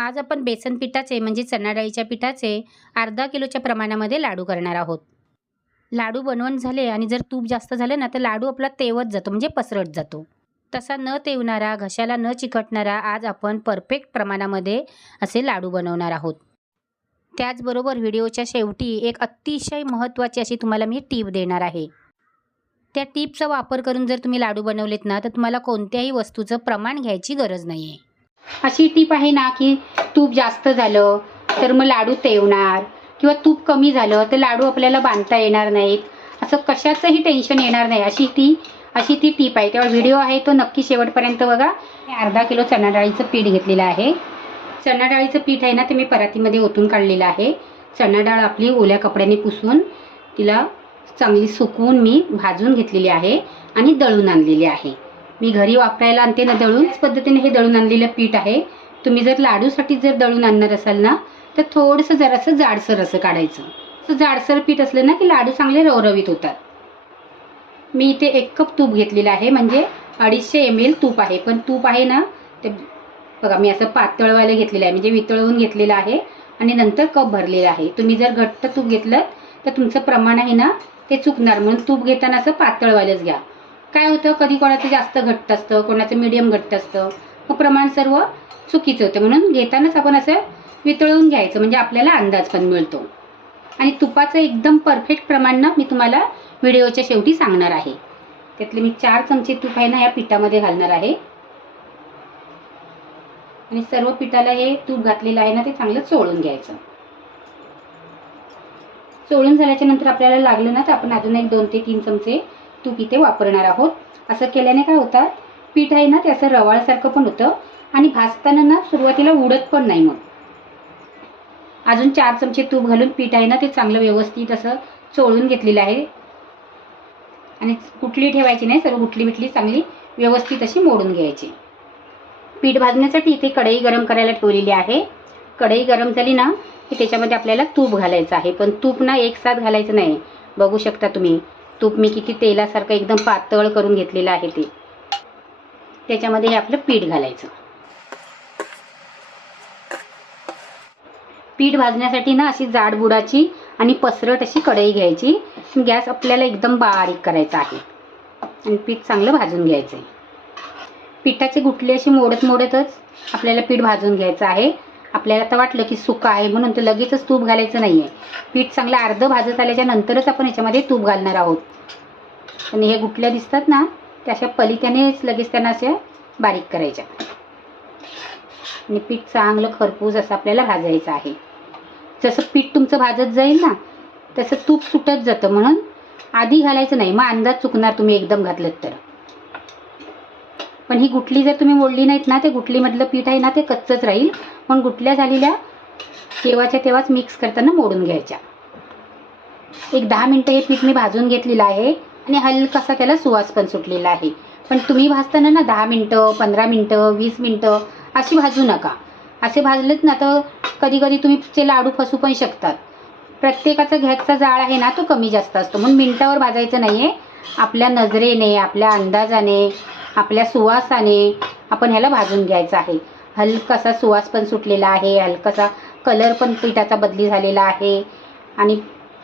आज आपण बेसन पिठाचे म्हणजे चणा डाळीच्या पिठाचे अर्धा किलोच्या प्रमाणामध्ये लाडू करणार आहोत. लाडू बनवून झाले आणि जर तूप जास्त झालं ना तर लाडू आपला तेवत जातो म्हणजे पसरट जातो. तसा न तेवणारा घशाला न चिकटणारा आज आपण परफेक्ट प्रमाणामध्ये असे लाडू बनवणार आहोत. त्याचबरोबर व्हिडिओच्या शेवटी एक अतिशय महत्त्वाची अशी तुम्हाला मी टीप देणार आहे. त्या टीपचा वापर करून जर तुम्ही लाडू बनवलेत ना तर तुम्हाला कोणत्याही वस्तूचं प्रमाण घ्यायची गरज नाही आहे अशी टीप आहे ना की तूप जास्त झालं तर मग लाडू तेवणार किंवा तूप कमी झालं तर लाडू आपल्याला बांधता येणार नाहीत. असं कशाचंही टेन्शन येणार नाही. अशी ती अशी ती टीप आहे. तेव्हा व्हिडिओ आहे तो नक्की शेवटपर्यंत बघा. मी अर्धा किलो चणा डाळीचं पीठ घेतलेलं आहे. चणा डाळीचं पीठ आहे ना ते मी परातीमध्ये ओतून काढलेलं आहे. चणा डाळ आपली ओल्या कपड्याने पुसून तिला चांगली सुकवून मी भाजून घेतलेली आहे आणि दळून आणलेली आहे. मी घरी वापरायला आणते ना दळून पद्धतीने हे दळून आणलेलं पीठ आहे. तुम्ही जर लाडूसाठी जर दळून आणणार असाल ना तर थोडंसं जरासं जाडसर असं काढायचं. असं जाडसर पीठ असलं ना की लाडू चांगले रवरवीत होतात. मी इथे एक कप तूप घेतलेलं आहे म्हणजे अडीचशे एम एल तूप आहे. पण तूप आहे ना ते बघा मी असं पातळवाले घेतलेलं आहे म्हणजे वितळवून घेतलेलं आहे आणि नंतर कप भरलेला आहे. तुम्ही जर घट्ट तूप घेतलं तर तुमचं प्रमाण आहे ना ते चुकणार. म्हणून तूप घेताना असं पातळवालंच घ्या. काय होतं? कधी कोणाचं जास्त घट्ट असतं कोणाचं मिडियम घट्ट असतं. मग प्रमाण सर्व चुकीचं होतं. म्हणून घेतानाच आपण असं वितळवून घ्यायचं. म्हणजे आपल्याला अंदाज पण मिळतो. आणि तुपाचं एकदम परफेक्ट प्रमाण मी तुम्हाला व्हिडिओच्या शेवटी सांगणार आहे. त्यातले मी चार चमचे तूप आहे ना या पिठामध्ये घालणार आहे. आणि सर्व पिठाला हे तूप घातलेलं आहे ना ते चांगलं चोळून घ्यायचं. चोळून झाल्याच्यानंतर आपल्याला लागलं ना तर आपण अजून एक दोन ते तीन चमचे तूप इथे वापरणार आहोत? असं केल्याने काय होतं? पीठ आहे ना ते असं रवाळसारखं पण होतं आणि भाजताना ना सुरुवातीला उडत पण नाही मग. अजून चार चमचे तूप घालून पीठ आहे ना ते चांगलं व्यवस्थित असं चोळून घेतलेलं आहे. आणि कुठली ठेवायची नाही सर्व कुठली बिटली चांगली व्यवस्थित अशी मोडून घ्यायची. पीठ भाजण्यासाठी इथे कढई गरम करायला ठेवलेली आहे. कढई गरम झाली ना की त्याच्यामध्ये आपल्याला तूप घालायचं आहे. पण तूप ना एक साथ घालायचं नाही. बघू शकता तुम्ही. तूप मी किती तेलासारखं एकदम पातळ करून घेतलेलं आहे ते. त्याच्यामध्ये हे आपलं पीठ घालायचं. पीठ भाजण्यासाठी ना अशी जाड बुडाची आणि पसरट अशी कढई घ्यायची. गॅस आपल्याला एकदम बारीक करायचा आहे. आणि पीठ चांगलं भाजून घ्यायचं आहे पिठाचे गुटले असे मोडत मोडतच आपल्याला पीठ भाजून घ्यायचं आहे. आपल्याला आता वाटलं की सुका आहे म्हणून तर लगेचच तूप घालायचं नाही आहे पीठ चांगलं अर्धं भाजत आल्याच्या नंतरच आपण याच्यामध्ये तूप घालणार आहोत. आणि हे गुटल्या दिसतात ना त्या अशा पलित्यानेच लगेच त्यांना अशा बारीक करायच्या. आणि पीठ चांगलं खरपूस असं आपल्याला भाजायचं आहे. जसं पीठ तुमचं भाजत जाईल ना तसं तूप सुटत जातं म्हणून आधी घालायचं नाही. मग अंदाज चुकणार तुम्ही एकदम घातलं तर. पण ही गुटली जर तुम्ही मोडली नाहीत ना ते गुटलीमधलं पीठ आहे ना ते कच्चंच राहील. पण गुटल्या झालेल्या तेव्हाच्या तेव्हाच मिक्स करताना मोडून घ्यायच्या. एक दहा मिनटं हे पीठ मी भाजून घेतलेलं आहे आणि हलकासा त्याला सुवास पण सुटलेला आहे. पण तुम्ही भाजताना ना दहा मिनटं पंधरा मिनटं वीस मिनटं अशी भाजू नका. असे भाजलेत ना तर कधी कधी तुम्ही लाडू फसू पण शकतात. प्रत्येकाचा घ्याचा जाळ आहे ना तो कमी जास्त असतो. म्हणून मिनटावर भाजायचं नाही आहे आपल्या नजरेने आपल्या अंदाजाने आपल्या सुवासाने आपण ह्याला भाजून घ्यायचं आहे. हलकासा सुवास पण सुटलेला आहे हलकासा कलर पण पिठाचा बदली झालेला आहे. आणि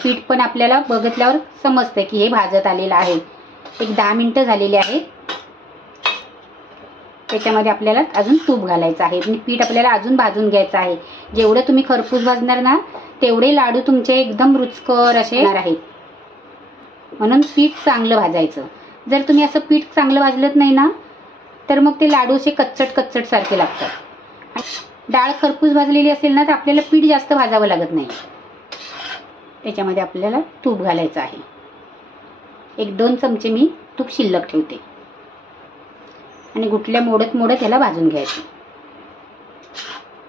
पीठ पण आपल्याला बघितल्यावर समजतं की हे भाजत आलेलं आहे. एक दहा मिनटं झालेली आहेत. त्याच्यामध्ये आपल्याला अजून तूप घालायचं आहे. आणि पीठ आपल्याला अजून भाजून घ्यायचं आहे. जेवढं तुम्ही खरपूस भाजणार ना तेवढे लाडू तुमचे एकदम रुचकर असे येणार आहेत म्हणून पीठ चांगलं भाजायचं. जर तुम्ही असं पीठ चांगलं भाजलत नाही ना तर मग ते लाडू असे कच्चट कच्चट सारखे लागतात. डाळ खरपूस भाजलेली असेल ना तर आपल्याला पीठ जास्त भाजावं लागत नाही. त्याच्यामध्ये आपल्याला तूप घालायचं आहे. एक दोन चमचे मी तूप शिल्लक ठेवते. आणि गुटल्या मोडत मोडत ह्याला भाजून घ्यायचं.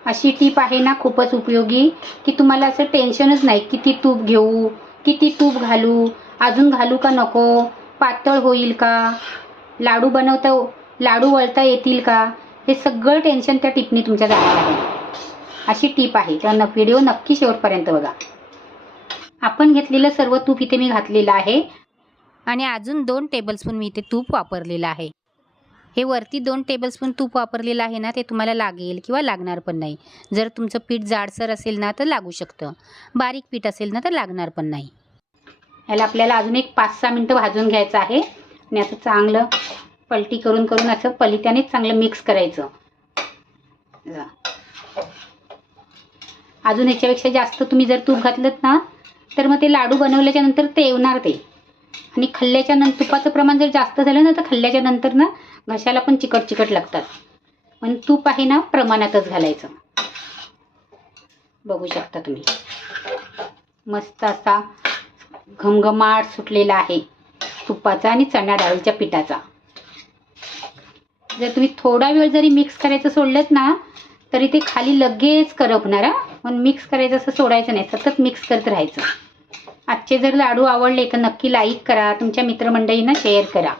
अशी टीप आहे ना खूपच उपयोगी की तुम्हाला असं टेन्शनच नाही किती तूप घेऊ किती तूप घालू अजून घालू का नको पातळ होईल का? लाडू बनवता लाडू वळता येतील का? हे सगळं टेन्शन त्या टिपनी तुमच्या जाणार आहे अशी टीप आहे. तर व्हिडिओ नक्की शेवटपर्यंत बघा. आपण घेतलेलं सर्व तूप इथे मी घातलेलं आहे. आणि अजून दोन टेबलस्पून मी इथे तूप वापरलेलं आहे. हे वरती दोन टेबलस्पून तूप वापरलेलं आहे ना ते तुम्हाला लागेल किंवा लागणार पण नाही. जर तुमचं पीठ जाडसर असेल ना तर लागू शकतं. बारीक पीठ असेल ना तर लागणार पण नाही. ह्याला आपल्याला अजून एक पाच सहा मिनटं भाजून घ्यायचं आहे. आणि असं चांगलं पलटी करून करून असं पलित्यानेच चांगलं मिक्स करायचं. अजून ह्याच्यापेक्षा जास्त तुम्ही जर तूप घातलं ना तर मग ते लाडू बनवल्याच्या नंतर तेवणार ते. आणि खाल्ल्याच्या नंतर तुपाचं प्रमाण जर जास्त झालं ना तर खाल्ल्याच्या नंतर ना घशाला पण चिकट चिकट लागतात. पण तूप आहे ना प्रमाणातच घालायचं. बघू शकता तुम्ही. मस्त असा घमघमाट सुटलेला आहे. तुपाचा आणि चणा डाळीच्या पिठाचा. जर तुम्ही थोडा वेळ जरी मिक्स करायचं सोडलंत ना तरी ते खाली लगेच करपणार पण मिक्स करायचं असं सोडायचं नाही. सतत मिक्स करत राहायचं. आजचे जर लाडू आवडले तर नक्की लाईक करा. तुमच्या मित्रमंडळींना शेअर करा.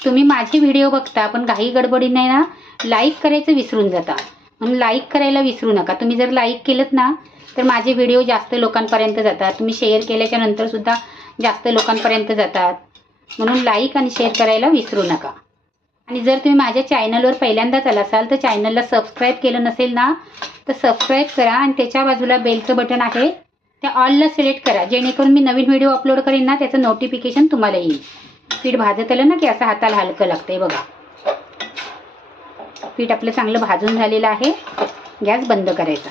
तुम्ही माझे व्हिडिओ बघता पण काही गडबडीने ना? लाईक करायचं विसरून जाता. म्हणून लाईक करायला विसरू नका. तुम्ही जर लाईक केलं ना तर माझे व्हिडिओ जास्त लोकांपर्यंत जातात. तुम्ही शेअर केल्याच्यानंतर सुद्धा जास्त लोकांपर्यंत जातात. म्हणून लाईक आणि शेअर करायला विसरू नका. आणि जर तुम्ही माझ्या चॅनलवर पहिल्यांदाच आला असाल तर चॅनलला सबस्क्राईब केलं नसेल ना तर सबस्क्राईब करा आणि त्याच्या बाजूला बेलचं बटन आहे. त्या ऑलला सिलेक्ट करा. जेणेकरून मी नवीन व्हिडिओ अपलोड करेन ना त्याचं नोटिफिकेशन तुम्हाला येईल. पीठ भाजत आलं ना की असं हाताला हलकं लागतंय बघा. पीठ आपलं चांगलं भाजून झालेलं आहे. गॅस बंद करायचा.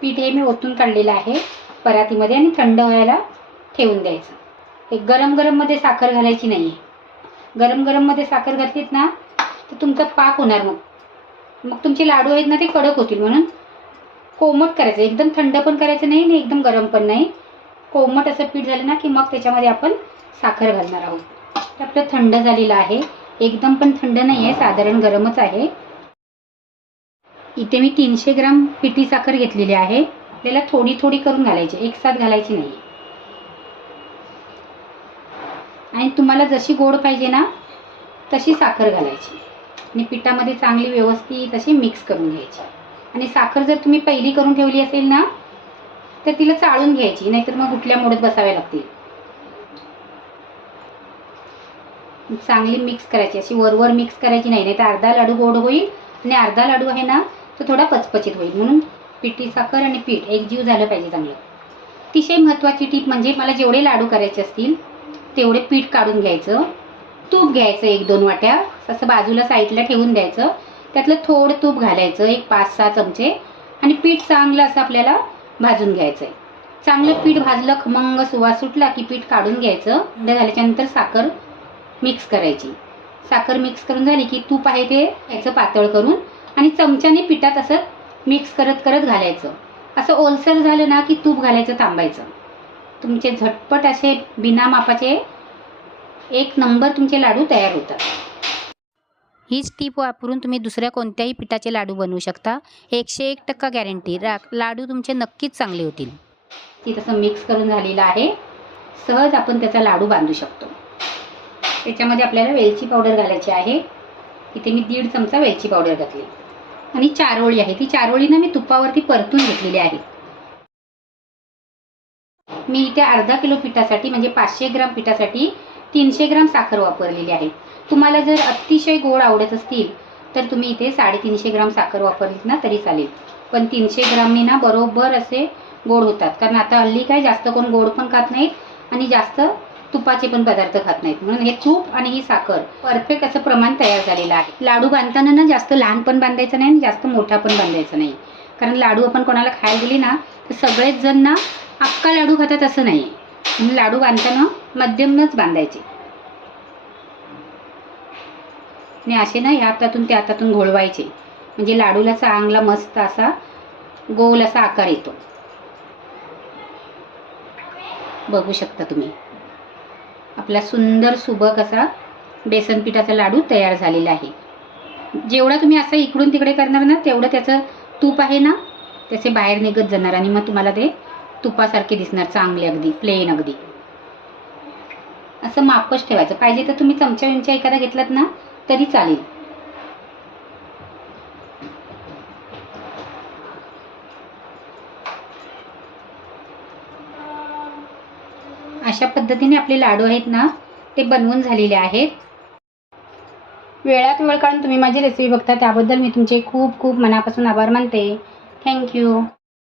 पीठ हे मी ओतून काढलेलं आहे परातीमध्ये आणि थंड व्हायला ठेवून द्यायचं. हे गरम गरममध्ये साखर घालायची नाही आहे गरम गरममध्ये साखर घातलीत ना तर तुमचा पाक होणार मग. मग तुमचे लाडू आहेत ना ते कडक होतील म्हणून कोमट करायचं. एकदम थंड पण करायचं नाही आणि एकदम गरम पण नाही. कोमट असं पीठ झालं ना की मग त्याच्यामध्ये आपण साखर घालणार आहोत. आपलं थंड झालेलं आहे. एकदम पण थंड नाही आहे साधारण गरमच आहे. इथे मी तीनशे ग्राम पिठी साखर घेतलेली आहे. आपल्याला थोडी थोडी करून घालायची. एक साथ घालायची नाही आणि तुम्हाला जशी गोड पाहिजे ना तशी साखर घालायची. आणि पिठामध्ये चांगली व्यवस्थित अशी मिक्स करून घ्यायची. आणि साखर जर तुम्ही पहिली करून ठेवली असेल ना तर तिला चाळून घ्यायची. नाहीतर मग कुठल्या मोडत बसाव्या लागतील. चांगली मिक्स करायची. अशी वरवर मिक्स करायची नाही. नाही तर अर्धा लाडू गोड होईल. आणि अर्धा लाडू आहे ना तो थोडा पचपचित होईल. म्हणून पिठी साखर आणि पीठ एक जीव झालं पाहिजे चांगलं. अतिशय महत्त्वाची टीप म्हणजे मला जेवढे लाडू करायचे असतील तेवढे पीठ काढून घ्यायचं. तूप घ्यायचं एक दोन वाट्या. असं बाजूला साईडला ठेवून द्यायचं. त्यातलं थोडं तूप घालायचं एक पाच सहा चमचे. आणि पीठ चांगलं असं आपल्याला भाजून घ्यायचं आहे चांगलं पीठ भाजलं खमंग सुवास सुटला की पीठ काढून घ्यायचं. थंड झाल्याच्यानंतर साखर मिक्स करायची. साखर मिक्स करून झाली की तूप आहे ते याचं पातळ करून आणि चमच्याने पिठात असं मिक्स करत करत घालायचं. असं ओलसर झालं ना की तूप घालायचं थांबायचं तुमचे झटपट असे बिना मापाचे एक नंबर तुमचे लाडू तयार होतात. हीच टीप वापरून तुम्ही दुसऱ्या कोणत्याही पिठाचे लाडू बनवू शकता. एकशे एक टक्का गॅरंटी रा लाडू तुमचे नक्कीच चांगले होतील. ती तसं मिक्स करून झालेलं आहे. सहज आपण त्याचा लाडू बांधू शकतो. त्याच्यामध्ये आपल्याला वेलची पावडर घालायची आहे. इथे मी दीड चमचा वेलची पावडर घातली. आणि चारोळी आहे. ती चारोळी ना मी तुपावरती परतून घेतलेली आहे. मी इथे अर्धा किलो पिठासाठी म्हणजे पाचशे ग्राम पिठासाठी तीनशे ग्राम साखर वापरलेली आहे. तुम्हाला जर अतिशय गोड आवडत असतील तर तुम्ही इथे साडेतीनशे ग्राम साखर वापरलीत ना तरी चालेल. पण तीनशे ग्रामनी ना बरोबर असे गोड होतात. कारण आता हल्ली काय जास्त कोण गोड पण खात नाहीत आणि जास्त तुपाचे पण पदार्थ खात नाहीत. म्हणून हे तूप आणि ही साखर परफेक्ट असं प्रमाण तयार झालेलं आहे. लाडू बांधताना ना जास्त लहान पण बांधायचं नाही आणि जास्त मोठा पण बांधायचा नाही. कारण लाडू आपण कोणाला खायला दिले ना तर सगळेच जण ना अक्का लाडू खातात असं नाही. म्हणून लाडू बांधताना मध्यमच बांधायचे. आणि असे ना ह्या हातातून त्या हातातून घोळवायचे. म्हणजे लाडूला चांगला मस्त असा गोल असा आकार येतो. बघू शकता तुम्ही. आपला सुंदर सुबक असा बेसन पिठाचा लाडू तयार झालेला आहे. जेवढा तुम्ही असं इकडून तिकडे करणार ना तेवढं त्याचं तूप आहे ना त्याचे बाहेर निघत जाणार आणि मग तुम्हाला ते तुपासारखे दिसणार चांगले अगदी प्लेन अगदी. असं मापच ठेवायचं. पाहिजे तर तुम्ही चमचा विमचा एखादा घेतलात ना तरी चालेल. अशा पद्धतीने आपले लाडू आहेत ना ते बनवून झालेले आहेत. वेळात वेळ काढून तुम्ही माझी रेसिपी बघता त्याबद्दल मी तुमचे खूप खूप मनापासून आभार मानते. थँक्यू